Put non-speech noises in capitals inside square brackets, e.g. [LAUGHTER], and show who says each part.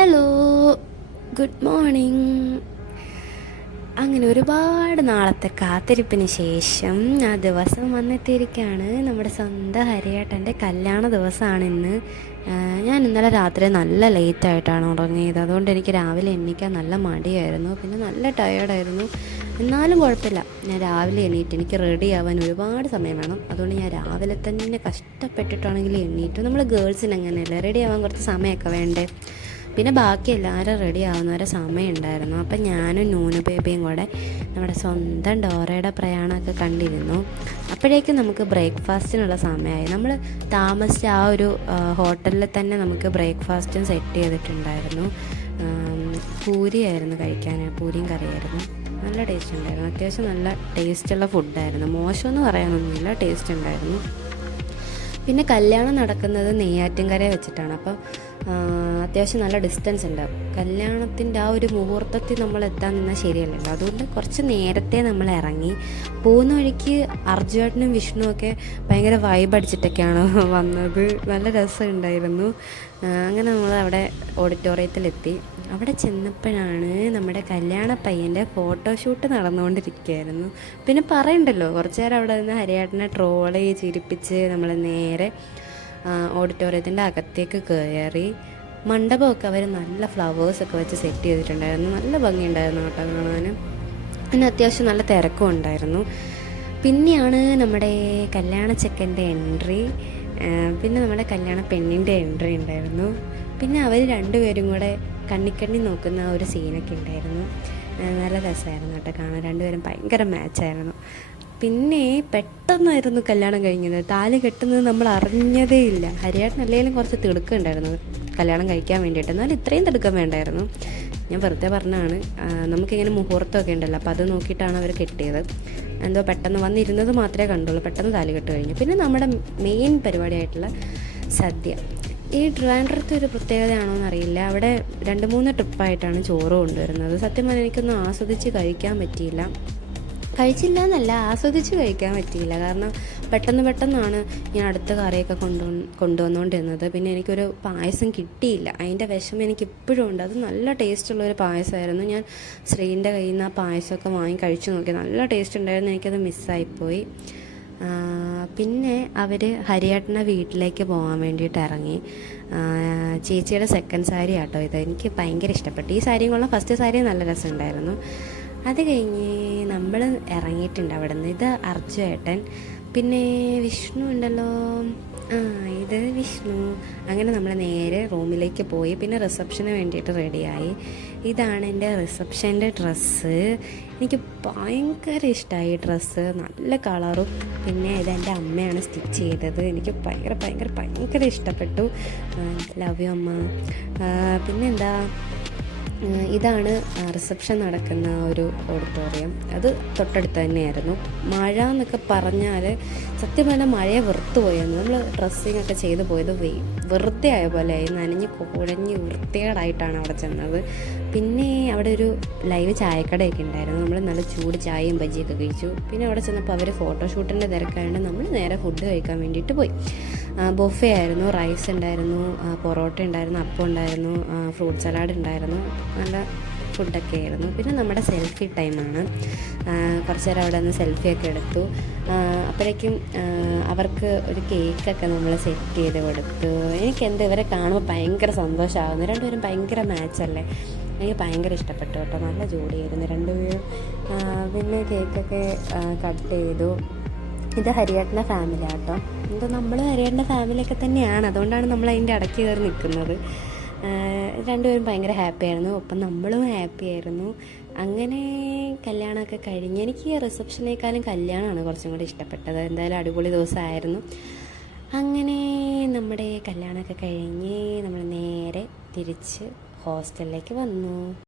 Speaker 1: Hello. Good morning. അങ്ങനെ ഒരുപാട് നാളത്തെ കാത്തിരിപ്പിന് ശേഷം ആ ദിവസം വന്നെത്തിയിരിക്കുകയാണ് നമ്മുടെ സ്വന്തം ഹരിയേട്ടന്റെ കല്യാണ ദിവസമാണ് ഇന്ന്. ഞാൻ ഇന്നലെ രാത്രി നല്ല ലേറ്റായിട്ടാണ് ഉറങ്ങിയത്. അതുകൊണ്ട് എനിക്ക് രാവിലെ എണീക്കാൻ നല്ല മടിയായിരുന്നു. പിന്നെ നല്ല ടയേർഡായിരുന്നു എന്നാലും കുഴപ്പമില്ല. ഞാൻ രാവിലെ എണീറ്റ് എനിക്ക് റെഡി ആവാൻ ഒരുപാട് സമയം വേണം. അതുകൊണ്ട് ഞാൻ രാവിലെ തന്നെ കഷ്ടപ്പെട്ടിട്ടാണെങ്കിലും എണീറ്റു. നമ്മൾ ഗേൾസിന് അങ്ങനെയല്ല റെഡി ആവാൻ കുറച്ച് സമയമൊക്കെ വേണ്ടേ? പിന്നെ ബാക്കി എല്ലാവരും റെഡി ആവുന്നവരെ സമയം ഉണ്ടായിരുന്നു അപ്പം ഞാനും നൂനു ബേബിയും കൂടെ നമ്മുടെ സ്വന്തം ഡോറയുടെ പ്രയാണമൊക്കെ കണ്ടിരുന്നു. അപ്പോഴേക്കും നമുക്ക് ബ്രേക്ക്ഫാസ്റ്റിനുള്ള സമയമായി. നമ്മൾ താമസിച്ച ആ ഒരു ഹോട്ടലിൽ തന്നെ നമുക്ക് ബ്രേക്ക്ഫാസ്റ്റും സെറ്റ് ചെയ്തിട്ടുണ്ടായിരുന്നു. പൂരിയായിരുന്നു കഴിക്കാൻ പൂരിയും കറിയായിരുന്നു. നല്ല ടേസ്റ്റ് ഉണ്ടായിരുന്നു. അത്യാവശ്യം നല്ല ടേസ്റ്റുള്ള ഫുഡായിരുന്നു മോശമെന്ന് പറയാനൊന്നുമില്ല ടേസ്റ്റ് ഉണ്ടായിരുന്നു. പിന്നെ കല്യാണം നടക്കുന്നത് നെയ്യാറ്റിൻകര വെച്ചിട്ടാണ്. അപ്പം ആ, അത്യാവശ്യം നല്ല ഡിസ്റ്റൻസ് ഉണ്ടാവും കല്യാണത്തിന്റെ ആ ഒരു മുഹൂർത്തത്തിൽ നമ്മൾ എത്താൻ നിന്നാൽ ശരിയല്ലല്ലോ അതുകൊണ്ട് കുറച്ച് നേരത്തെ നമ്മൾ ഇറങ്ങി. പോകുന്ന വഴിക്ക് അർജുവേട്ടനും വിഷ്ണു ഒക്കെ ഭയങ്കര വൈബ് അടിച്ചിട്ടൊക്കെയാണ് [LAUGHS] വന്നത്. നല്ല രസമുണ്ടായിരുന്നു. അങ്ങനെ നമ്മൾ അവിടെ ഓഡിറ്റോറിയത്തിലെത്തി അവിടെ ചെന്നപ്പോഴാണ് നമ്മുടെ കല്യാണ പയ്യന്റെ ഫോട്ടോഷൂട്ട് നടന്നുകൊണ്ടിരിക്കുകയായിരുന്നു. പിന്നെ പറയണ്ടല്ലോ കുറച്ച് നേരം അവിടെ നിന്ന് ഹരിയാട്ടനെ ട്രോൾ ചിരിപ്പിച്ച് നമ്മൾ നേരെ ഓഡിറ്റോറിയത്തിന്റെ അകത്തേക്ക് കയറി മണ്ഡപമൊക്കെ അവർ നല്ല ഫ്ലവേഴ്സൊക്കെ വെച്ച് സെറ്റ് ചെയ്തിട്ടുണ്ടായിരുന്നു. നല്ല ഭംഗിയുണ്ടായിരുന്നു കേട്ടോ കാണാൻ. പിന്നെ അത്യാവശ്യം നല്ല തിരക്കും ഉണ്ടായിരുന്നു. പിന്നെയാണ് നമ്മുടെ കല്യാണ ചെക്കന്റെ എൻട്രി പിന്നെ നമ്മുടെ കല്യാണ പെണ്ണിന്റെ എൻട്രി ഉണ്ടായിരുന്നു. പിന്നെ അവർ രണ്ടുപേരും കൂടെ കണ്ണിക്കണ്ണി നോക്കുന്ന ഒരു സീനൊക്കെ ഉണ്ടായിരുന്നു. നല്ല രസമായിരുന്നു കേട്ടോ കാണാൻ. രണ്ടുപേരും ഭയങ്കര മാച്ചായിരുന്നു പിന്നെ പെട്ടെന്നായിരുന്നു കല്യാണം കഴിഞ്ഞത്. താലി കെട്ടുന്നത് നമ്മൾ അറിഞ്ഞതേ ഇല്ല. ഹരിയാട്ടൻ അല്ലെങ്കിലും കുറച്ച് തിടുക്കം ഉണ്ടായിരുന്നു കല്യാണം കഴിക്കാൻ വേണ്ടിയിട്ട്. എന്നാൽ ഇത്രയും തിടുക്കം വേണ്ടായിരുന്നു. ഞാൻ വെറുതെ പറഞ്ഞാണ് നമുക്കിങ്ങനെ മുഹൂർത്തമൊക്കെ ഉണ്ടല്ലോ അപ്പോൾ അത് നോക്കിയിട്ടാണ് അവർ കെട്ടിയത്. എന്തോ പെട്ടെന്ന് വന്നിരുന്നത് മാത്രമേ കണ്ടുള്ളൂ. പെട്ടെന്ന് താലി കെട്ട് കഴിഞ്ഞു. പിന്നെ നമ്മുടെ മെയിൻ പരിപാടിയായിട്ടുള്ള സദ്യ. ഈ ട്രിവാൻഡ്രത്തെ ഒരു പ്രത്യേകതയാണോ എന്നറിയില്ല. അവിടെ രണ്ട് മൂന്ന് ട്രിപ്പായിട്ടാണ് ചോറ് കൊണ്ടുവരുന്നത്. സത്യം പറഞ്ഞാൽ എനിക്കൊന്നും ആസ്വദിച്ച് കഴിക്കാൻ പറ്റിയില്ല. കഴിച്ചില്ല എന്നല്ല ആസ്വദിച്ച് കഴിക്കാൻ പറ്റിയില്ല. കാരണം പെട്ടെന്ന് പെട്ടെന്നാണ് ഞാൻ അടുത്ത കറിയൊക്കെ കൊണ്ടു കൊണ്ടുവന്നുകൊണ്ടിരുന്നത് പിന്നെ എനിക്കൊരു പായസം കിട്ടിയില്ല. അതിന്റെ വിഷമം എനിക്ക് ഇപ്പോഴും ഉണ്ട്. അത് നല്ല ടേസ്റ്റുള്ള ഒരു പായസമായിരുന്നു. ഞാൻ ശ്രീന്റെ കയ്യിൽ നിന്ന് ആ പായസമൊക്കെ വാങ്ങി കഴിച്ചു നോക്കി. നല്ല ടേസ്റ്റ് ഉണ്ടായിരുന്നു. എനിക്കത് മിസ്സായിപ്പോയി പിന്നെ അവർ ഹരിയേട്ടന്റെ വീട്ടിലേക്ക് പോകാൻ വേണ്ടിയിട്ട് ഇറങ്ങി. ചേച്ചിയുടെ സെക്കൻഡ് സാരി ആട്ടോ ഇത്. എനിക്ക് ഭയങ്കര ഇഷ്ടപ്പെട്ടു. ഈ സാരിയും കൊള്ളാം. ഫസ്റ്റ് സാരി നല്ല രസമുണ്ടായിരുന്നു. അത് കഴിഞ്ഞ് നമ്മൾ ഇറങ്ങിയിട്ടുണ്ട് അവിടെ നിന്ന് ഇത് ഏട്ടൻ. പിന്നെ വിഷ്ണു ഉണ്ടല്ലോ. ആ ഇത് വിഷ്ണു. അങ്ങനെ നമ്മൾ നേരെ റൂമിലേക്ക് പോയി. പിന്നെ റിസപ്ഷന് വേണ്ടിയിട്ട് റെഡിയായി. ഇതാണ് എന്റെ റിസപ്ഷന്റെ ഡ്രസ്സ്. എനിക്ക് ഭയങ്കര ഇഷ്ടമായി ഡ്രസ്സ്. നല്ല കളറും. പിന്നെ ഇത് എന്റെ അമ്മയാണ് സ്റ്റിച്ച് ചെയ്തത്. എനിക്ക് ഭയങ്കര ഭയങ്കര ഭയങ്കര ഇഷ്ടപ്പെട്ടു. ലവ് യു അമ്മ. പിന്നെന്താ? ഇതാണ് റിസപ്ഷൻ നടക്കുന്ന ഒരു ഓഡിറ്റോറിയം. അത് തൊട്ടടുത്ത് തന്നെയായിരുന്നു. മഴ എന്നൊക്കെ പറഞ്ഞാൽ സത്യം പറഞ്ഞാൽ മഴയെ വെറുത്തു നമ്മൾ ഡ്രസ്സിങ് ഒക്കെ ചെയ്തു പോയത് വെറുതെ ആയ പോലെ നനഞ്ഞ് കുഴഞ്ഞ് വൃത്തികേടായിട്ടാണ് അവിടെ ചെന്നത്. പിന്നെ അവിടെ ഒരു ലൈവ് ചായക്കടയൊക്കെ ഉണ്ടായിരുന്നു. നമ്മൾ നല്ല ചൂട് ചായയും ബജിയൊക്കെ കഴിച്ചു. പിന്നെ അവിടെ ചെന്നപ്പോൾ അവർ ഫോട്ടോഷൂട്ടിന്റെ തിരക്കായതുകൊണ്ട് നമ്മൾ നേരെ ഫുഡ് കഴിക്കാൻ വേണ്ടിയിട്ട് പോയി. ബൊഫെ ആയിരുന്നു. റൈസ് ഉണ്ടായിരുന്നു പൊറോട്ട ഉണ്ടായിരുന്നു അപ്പം ഉണ്ടായിരുന്നു ഫ്രൂട്ട് സലാഡ് ഉണ്ടായിരുന്നു. നല്ല ഫുഡൊക്കെ ആയിരുന്നു. പിന്നെ നമ്മുടെ സെൽഫി ടൈമാണ് കുറച്ച് നേരം അവിടെ നിന്ന് സെൽഫിയൊക്കെ എടുത്തു. അപ്പോഴേക്കും അവർക്ക് ഒരു കേക്കൊക്കെ നമ്മൾ സെറ്റ് ചെയ്ത് കൊടുത്തു. എനിക്ക് എന്ത് ഇവരെ കാണുമ്പോൾ ഭയങ്കര സന്തോഷമാകുന്നു രണ്ടുപേരും ഭയങ്കര മാച്ചല്ലേ എനിക്ക് ഭയങ്കര ഇഷ്ടപ്പെട്ടു കേട്ടോ. നല്ല ജോഡിയായിരുന്നു. രണ്ടുപേരും പിന്നെ കേക്കൊക്കെ കട്ട് ചെയ്തു. ഇത് ഹരിയേട്ടന്റെ ഫാമിലി ആട്ടോ എന്തോ നമ്മൾ ഹരിയേട്ടന്റെ ഫാമിലിയൊക്കെ തന്നെയാണ്. അതുകൊണ്ടാണ് നമ്മൾ അതിന്റെ അടക്കി കയറി നിൽക്കുന്നത്. രണ്ടുപേരും ഭയങ്കര ഹാപ്പി ആയിരുന്നു. ഒപ്പം നമ്മളും ഹാപ്പി ആയിരുന്നു. അങ്ങനെ കല്യാണമൊക്കെ കഴിഞ്ഞ് എനിക്ക് റിസപ്ഷനേക്കാളും കല്യാണമാണ് കുറച്ചും കൂടി ഇഷ്ടപ്പെട്ടത്. എന്തായാലും അടിപൊളി ദിവസമായിരുന്നു. അങ്ങനെ നമ്മുടെ കല്യാണമൊക്കെ കഴിഞ്ഞ് നമ്മൾ നേരെ തിരിച്ച് ഹോസ്റ്റലിലേക്ക് വന്നു.